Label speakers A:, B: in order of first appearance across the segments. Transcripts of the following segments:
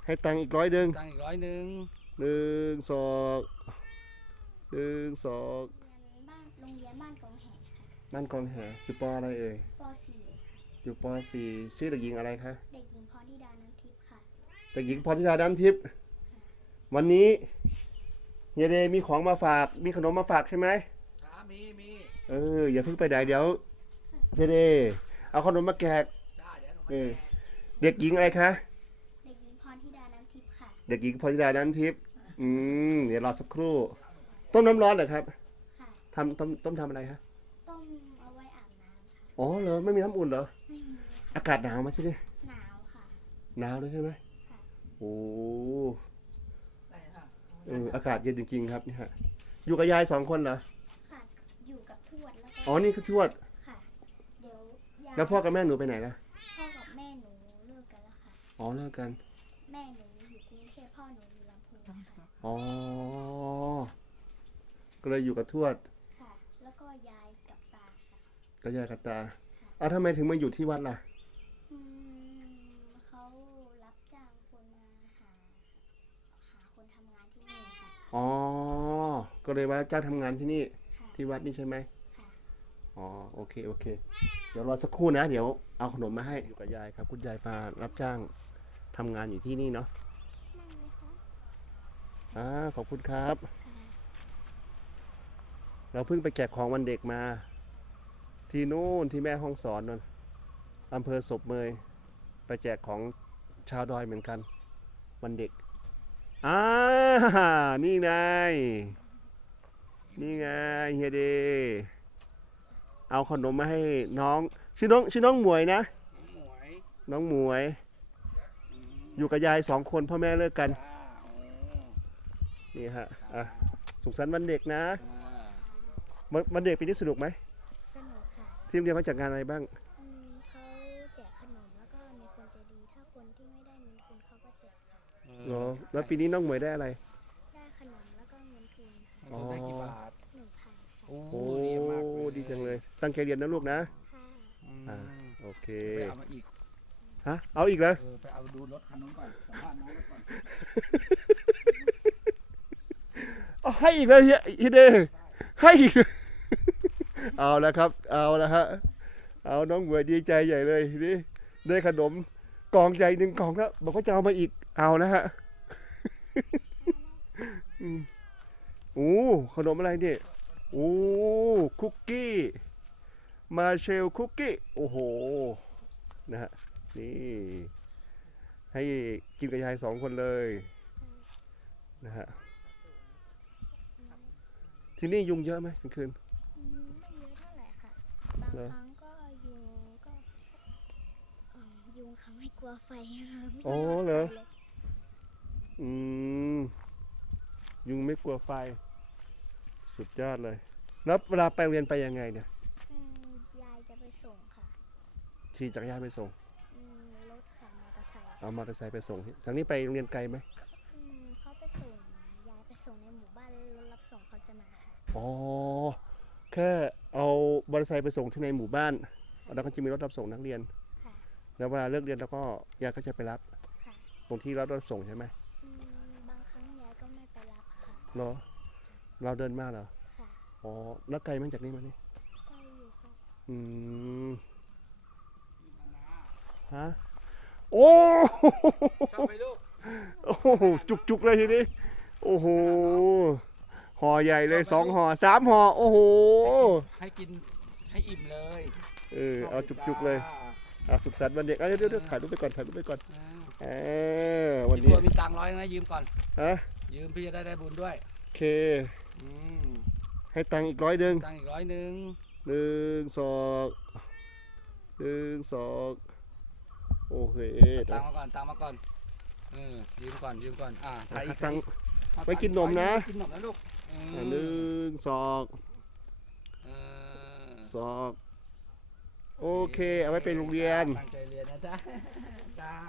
A: ให้ตังค์อีก100
B: ตังค์อีก100
A: 1 21 2
C: โรงเรียนบ้านกองแหค่ะ
A: บ้านกองแหอยู่ปอะไรเอ่ย
C: ป .4 ค่ะ
A: อยู่ป .4 ชื่อเด็กหญิงอะไรคะ
C: เด็กหญิงพรธิดาน้ำทิพย์ค่ะ
A: เด็กหญิงพรธิดาดำทิพย์วันนี้เฮียเดมีของมาฝากมีขนมมาฝากใช่ไหม
B: มี
A: อย่าเพิ่งไปไหนเดี๋ยวเฮียเดเอาขนมมาแจก
B: จ้าเดี๋ยวหนูมา
A: เออ
B: แจก
A: เด็กหญิงอะไรคะ
C: เด็กหญิงพรธิดาน้ำทิพย์ค่ะ
A: เด็กหญิงพรธิดาดำทิพย์เดี๋ยวรอสักครู่ต้มน้ำร้อนเหรอครับ
C: ค่ะ
A: ต้มทำอะไรฮะ
C: ต้มเอาไว้อาบน้ำค่ะ
A: อ๋อเหรอไม่มีน้ำอุ่นเหรอ
C: ไม่มี
A: อากาศหนาวไหมที่นี่
C: หนาวค่ะ
A: หนาวเลยใช่ไหม
C: ค่ะ
A: โอ้อากาศเย็นจริงๆครับนี่ฮะอยู่กับยาย2 คนเหรอ
C: ค่ะอยู่กับทวดแล้ว
A: อ๋อ
C: ก็
A: นี่คือทวด
C: ค่ะเดี๋ยว
A: แล้วพ่อกับแม่หนูไปไหนล่ะ
C: พ่อกับแม่หนูเลิกกันแล้วค่ะ
A: อ๋อเลิกกัน
C: แม่หนูอยู่กรุงเทพพ่อหนูอยู่ลำพูนค่ะ
A: อ๋อก็เลยอยู่กับทวด
C: ค่ะแล้วก็ยายกับตาค่ะ
A: กับยายกับตาทำไมถึงมาอยู่ที่วัดล่ะ
C: อืเขารับจ้างคนมาหาคนทำงานที่นี่ค่ะ
A: อ๋อก็เลยว่าจ้างทำงานที่นี่
C: ค่ะ
A: ที่วัดนี่ใช่ไหม
C: ค่ะ
A: อ๋อโอเคเดี๋ยวรอสักครู่นะเดี๋ยวเอาขนมมาให้อยู่กับยายครับคุณยายมารับจ้างทำงานอยู่ที่นี่เนาะ
C: นั่งไหมคะ
A: ขอบคุณครับ
C: ค่ะ
A: เราเพิ่งไปแจกของวันเด็กมาที่นู่นที่แม่ฮ่องสอนนั่นอำเภอศพเมยไปแจกของชาวดอยเหมือนกันวันเด็กนี่ไงนี่ไงเฮียเดเอาขนมมาให้น้องชื่อน้องหมวยนะ
B: หมวย
A: น้องหมวย
B: อืม
A: อยู่กับยาย2 คนพ่อแม่เลิกกัน
B: จ้าโอ้
A: นี่ฮะ
B: จ้า
A: สุขสันต์วันเด็กนะ
B: อ่า
A: วันเด็กปีนี้สนุกไหม
C: สนุกค่ะ
A: ที่โรงเรียนเขาจัดงานอะไรบ้าง
C: เขาแจกขนมแล้วก็มีคนใจดีถ้าคนที่ไม่ได้เงินทุนเขาก็แจกค่ะ
A: เหรอแล้วปีนี้น้องหมวยได้อะไร
C: ได้ขนมแล้วก็เงินทุนค่ะ
B: มันได้กี่บาท
C: 1,000ค่ะ
B: โอ้
A: โอ้
B: ดีมากเลย
A: ดีจังเลยตั้งใจเรียนนะลูกนะ
C: ค่ะ
B: อืม
A: โอเค
B: ไปเอามาอีก
A: เอาอีกแล้ว
B: ไปเอาดูรถคันนู้นก่อนสัมภาษณ์น้องรถก่อน
A: เอาให้อีกแล้วเฮียเดให้อีกเอาแล้วครับเอาแล้วฮะเอาน้องหมวยดีใจใหญ่เลยนี่ได้ขนมกล่องใหญ่1 กล่องแล้วบอกว่าจะเอามาอีกเอาแล้วฮะโอ้ขนมอะไรเนี่ยโอ้คุกกี้มาเชลคุกกี้โอ้โหนะฮะนี่ให้กินกับยาย2 คนเลยนะฮะที่นี่ยุงเยอะไหมกลางคืน
C: ไม่เยอะเท่าไหร่ค่ะบางครั้งก็ยุงเขาไม่กลัวไฟค่ะไม่
A: อ๋อ
C: ชอบ
A: เหรอ
C: ไฟเลย
A: อืมยุงไม่กลัวไฟสุดยอดเลยแล้วเวลาไปโรงเรียนไปยังไงเนี่ย
C: ยายจะไปส่งค่ะ
A: ขี่จักรยานไปส่ง
C: รถค่ะมอเตอร์ไซค์
A: เอามอเตอร์ไซค์ไปส่งทางนี้ไปโรงเรียนไกลไหม
C: เขาไปส่งยายไปส่งในหมู่บ้านแล้วรถรับส่งเขาจะมาค่ะ
A: อ๋อแค่เอามอเตอร์ไซค์ไปส่งที่ในหมู่บ้านแล้วก็จะมีรถรับส่งนักเรียน
C: ค่ะ
A: แล้วเวลาเลิกเรียนแล้วก็ยายก็จะไปรับ
C: ค่ะ
A: ตรงที่รถรับส่งใช่ไหม
C: บางครั้งยายก็ไม่ไปรับค่ะ
A: เหรอเราเดินมาเหรอ
C: ค่ะ
A: อ๋อแล้วไกลมั้งจากนี้มานี่
C: ไกลอยู่ค่ะ
A: อืมฮะโอ้
B: ชอบไหมลูก
A: โอ้โหจุกเลยทีนี้โอ้โหห่อใหญ่เลย2 ห่อ3 ห่อโอ้โห
B: ให้กินให้อิ่มเลย
A: เอาจุกเลยสุขสันต์วันเด็กเดี๋ยวถ่ายรูปไปก่อนวันนี้
B: มีตังค์100นะยืมก่อนยืมพี่จะได้บุญด้วย
A: โอเคให้ตังค์อีก100
B: ตังค์อีก100
A: 1 2โอเค
B: ตังมาก่อนยืมก่อนถ่ายอีก
A: ตังค์ไปกินนมนะ
B: กินนมนะลูก
A: 1 2โอเคเอาไว้ไปโรงเรียน
B: ตั้งใจเรียนนะจ๊ะจ้า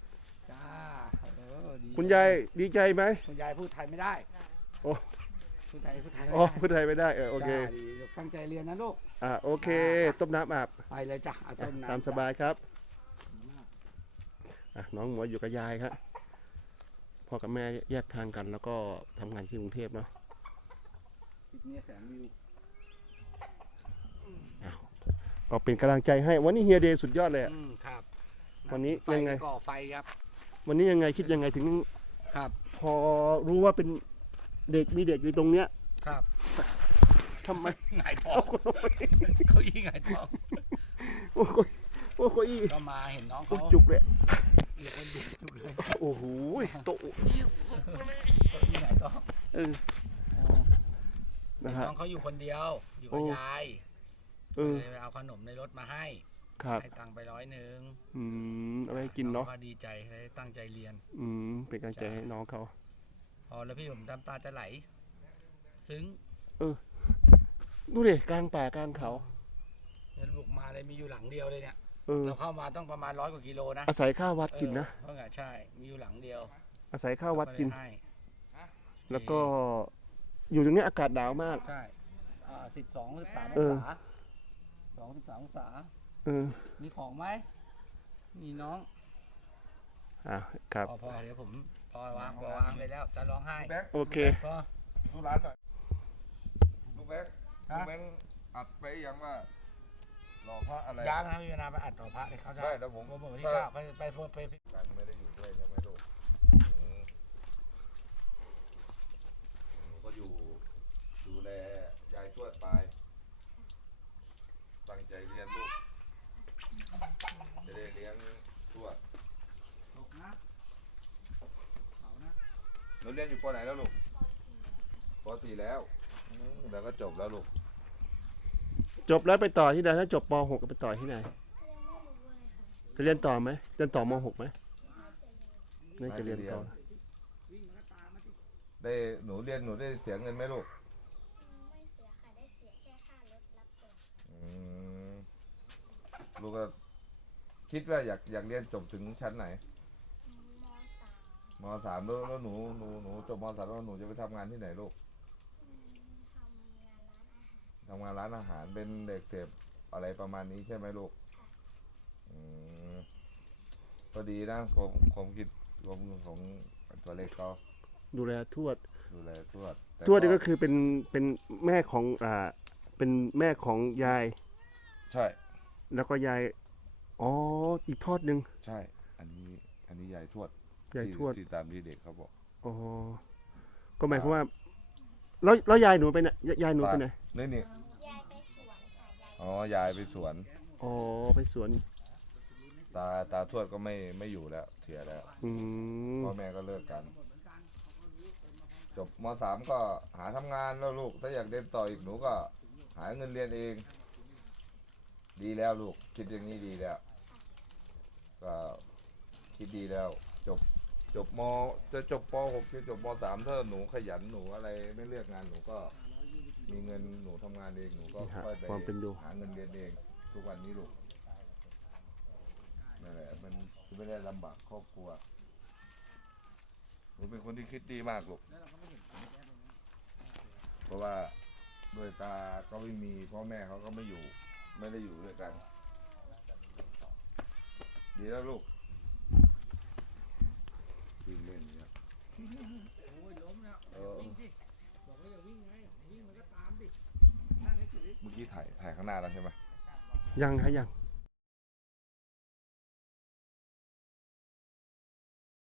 A: คุณยายดีใจไหม
B: คุณยายพูดไทยไม่ได้
A: โอ้
B: พูดไทย
A: พูดไทยไม่ได้โอเค
B: ตั้งใจเรียนนะลูก
A: โอเคต้มน้ำอาบ
B: ไปเลยจ้ะต้มน้ำ
A: ตามสบายครับน้องหมวยอยู่กับยายครับพ่อกับแม่แยกทางกัน แล้วก็ทำงานที่กรุงเทพเนาะ
B: คลิปนี้แสนวิว
A: ก็เป็นกำลังใจให้วันนี้เฮียเดย์สุดยอดเลยอะ
B: ครับ
A: วันนี้
B: ไฟ
A: ยังไง
B: ก่อไฟครับ
A: วันนี้ยังไงคิดยังไงถึง
B: ครับ
A: พอรู้ว่าเป็นเด็กมีเด็กอยู่ตรงเนี้ย
B: ครับ
A: ทำไม
B: หงายท้อง
A: เอาคนไป
B: เก้าอี้หงายท้อง
A: โอ้โหโอ้โหอี้
B: ก็มาเห็นน้อง
A: โอ้
B: เขา
A: จุกเลย
B: เรียกว่าเด็กจุกเลย
A: โอ้โหโตะ
B: เก้าอี้หงายท้อง
A: เออ
B: เห็
A: นะ
B: น
A: ฮะ
B: น้องเขาอยู่คนเดียว อยู่กับ
A: โอ้
B: ยาย
A: เออ
B: เลยไปเอาขนมในรถมาให้
A: ครับ
B: ให้ตังค์ไป100
A: เอาไว้กินเนาะ
B: องก็ดีใจได้ตั้งใจเรียน
A: เป็นกำลังใจให้น้องเขา
B: พอแล้วพี่ผมน้ำตาจะไหล ซึ้ง
A: ดูดิกลางป่ากลางเขา
B: เงินบุกมาเลยมีอยู่หลังเดียวเลยเนี่ย
A: เออ
B: เราเข้ามาต้องประมาณ100 กว่ากิโลนะ
A: อาศัยข้าววัดกินนะ
B: เพราะงั้นใช่ มีอยู่หลังเดียว
A: อาศัยข้าววัดกิน
B: ก็เลยให้
A: แล้วก็อยู่ตรงนี้อากาศหนาวมาก
B: ใช่12-13
A: เอ
B: อง
A: อ
B: ศา12-13 องศา
A: เออ
B: มีของไหม มีน้อง
A: ครับ
B: พอเดี๋ยวผมพอวางไปแล้วจะร้องไห้
D: แบงค์
A: โอเค
B: พอ
D: ดูร้านหน่อยลูกแบงค์
B: ฮะ
D: ลูกแบงค์อัดไปยังว่าหล่อพระอะไร
B: ยางนะพี่นาไปอัดต่อพระเลยเขาจะ
D: ได้แล้วผม
B: โปรโมทที่เก้าไป
D: กันไม่ได้อยู่ด้วยใช่ไหมลูกหนูก็อยู่ดูแลยายทวดไป ตั้งใจเรียนลูก จะได้เลี้ยงทวด
B: ตกนะเขานะ
D: หนูเรียนอยู่ปไหนแล้วลูกป .4 แล้วเดี๋ยวก็จบแล้วลูก
A: จบแล้วไปต่อที่ไหนถ้าจบป .6 ก็ไปต่อที่ไหน
C: ยังไม่รู้เลยค่ะ
A: จะเรียนต่อไหมเรียนต่อม .6 ไหมน่าจะเรียนต่อ
D: ได้หนูเรียนหนูได้เสียเงินไหมลูก
C: ไม่เสียค่ะ ได้เสียแค่ค่ารถรับส่ง
D: อืมลูกก็คิดว่าอยากเรียนจบถึงชั้นไหน
C: ม .3
D: ม .3 แล้วหนูจบม .3 แล้วหนูจะไปทำงานที่ไหนลูก
C: ทำงานร้านอาหาร
D: ทำงานร้านอาหารเป็นเด็กเสิร์ฟอะไรประมาณนี้ใช่ไหมลูกอืมก็ดีนะผมคิดของตัวเล็กเขา
A: ดูแลทวด
D: ดูแลทวดแต่
A: ทวดนี่ก็คือเป็นแม่ของเป็นแม่ของยาย
D: ใช่
A: แล้วก็ยายอ๋ออีกทอดหนึ่ง
D: ใช่ อันนี้ยายทวด
A: ยายทวด
D: ที่ตามที่เด็กเขาบอก
A: อ๋อก็หมายความว่าแล้วยายหนูไปไหนยายหนูไปไหน
D: นี่
C: ยายไปสวนค่ะยาย
D: อ๋อยายไปสวน
A: อ๋อไปสวน
D: ตาทวดก็ไม่อยู่แล้วเสียแล้ว
A: อืม
D: พ่อแม่ก็เลิกกัน จบม .3 ก็หาทำงานแล้วลูก ถ้าอยากเรียนต่ออีกหนูก็หาเงินเรียนเอง ดีแล้วลูก คิดอย่างนี้ดีแล้ว ก็คิดดีแล้ว จบมจะจบป .6 จะจบม .3 ถ้าหนูขยันหนูอะไรไม่เลือกงานหนูก็มีเงินหนูทำงานเองหนูก็
A: นี่ฮะ
D: ค่อยไป
A: ความเป็นอยู่
D: หาเงินเรียนเอง ทุกวันนี้ลูกนั่นแหละมันไม่ได้ลำบากครอบครัวหนูเป็นคนที่คิดดีมากลูก เพราะว่าด้วยตาก็ไม่มีพ่อแม่เขาก็ไม่อยู่ ไม่ได้อยู่ด้วยกัน ดีแล้วลูกวิ่งเล่นเนี่ย
B: โอ้ยล้มแล้ว
D: เออ
B: วิ่งสิบอกว่าอย่าวิ่งไงวิ่งมันก็ตามดินั่งเฉย
D: เมื่อกี้ถ่ายข้างหน้าแล้วใช่ไหม
A: ยังฮะยัง